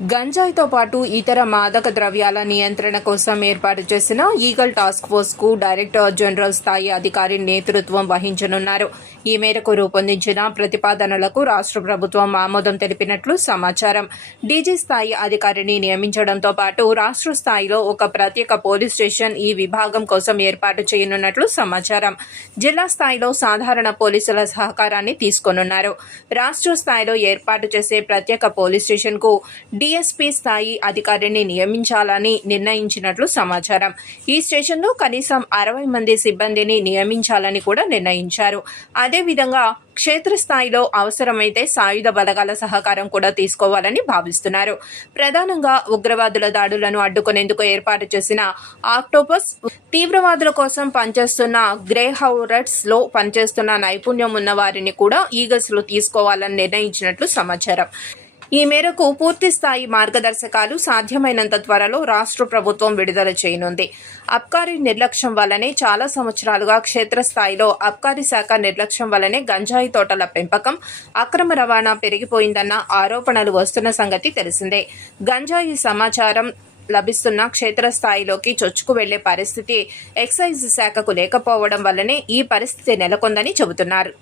గంజాయితో పాటు ఇతర మాదక ద్రవ్యాల నియంత్రణ కోసం ఏర్పాటు చేసిన ఈగల్ టాస్క్ ఫోర్స్కు డైరెక్టర్ జనరల్ స్థాయి అధికారి నేతృత్వం వహించనున్నారు. ఈ మేరకు రూపొందించిన ప్రతిపాదనలకు రాష్ట్ర ప్రభుత్వం ఆమోదం తెలిపినట్లు సమాచారం. డీజీ స్థాయి అధికారిని నియమించడంతో పాటు రాష్ట్ర స్థాయిలో ఒక ప్రత్యేక పోలీస్ స్టేషన్ ఈ విభాగం కోసం ఏర్పాటు చేయనున్నట్లు సమాచారం. జిల్లా స్థాయిలో సాధారణ పోలీసుల సహకారాన్ని తీసుకోనున్నారు. రాష్ట్ర స్థాయిలో ఏర్పాటు చేసే ప్రత్యేక పోలీస్ స్టేషన్కు డిఎస్పీ స్థాయి అధికారిని నియమించాలని నిర్ణయించినట్లు సమాచారం. ఈ స్టేషన్లో కనీసం అరవై మంది సిబ్బందిని నియమించాలని కూడా నిర్ణయించారు. అదేవిధంగా క్షేత్రస్థాయిలో అవసరమైతే సాయుధ బలగాల సహకారం కూడా తీసుకోవాలని భావిస్తున్నారు. ప్రధానంగా ఉగ్రవాదుల దాడులను అడ్డుకునేందుకు ఏర్పాటు చేసిన ఆక్టోపస్ తీవ్రవాదుల కోసం పనిచేస్తున్న గ్రే హౌరట్స్లో పనిచేస్తున్న నైపుణ్యం ఉన్న వారిని కూడా ఈగస్లో లో తీసుకోవాలని నిర్ణయించినట్లు సమాచారం. ఈ మేరకు పూర్తి స్థాయి మార్గదర్శకాలు సాధ్యమైనంత త్వరలో రాష్ట్ర ప్రభుత్వం విడుదల చేయనుంది. అబ్కారీ నిర్లక్ష్యం వల్లనే చాలా సంవత్సరాలుగా క్షేత్రస్థాయిలో అబ్కారీ శాఖ నిర్లక్ష్యం వల్లనే గంజాయి తోటల పెంపకం అక్రమ రవాణా పెరిగిపోయిందన్న ఆరోపణలు వస్తున్న సంగతి తెలిసిందే. గంజాయి సమాచారం లభిస్తున్న క్షేత్రస్థాయిలోకి చొచ్చుకు వెళ్ళే పరిస్థితి ఎక్సైజ్ శాఖకు లేకపోవడం వల్లనే ఈ పరిస్థితి నెలకొందని చెబుతున్నారు.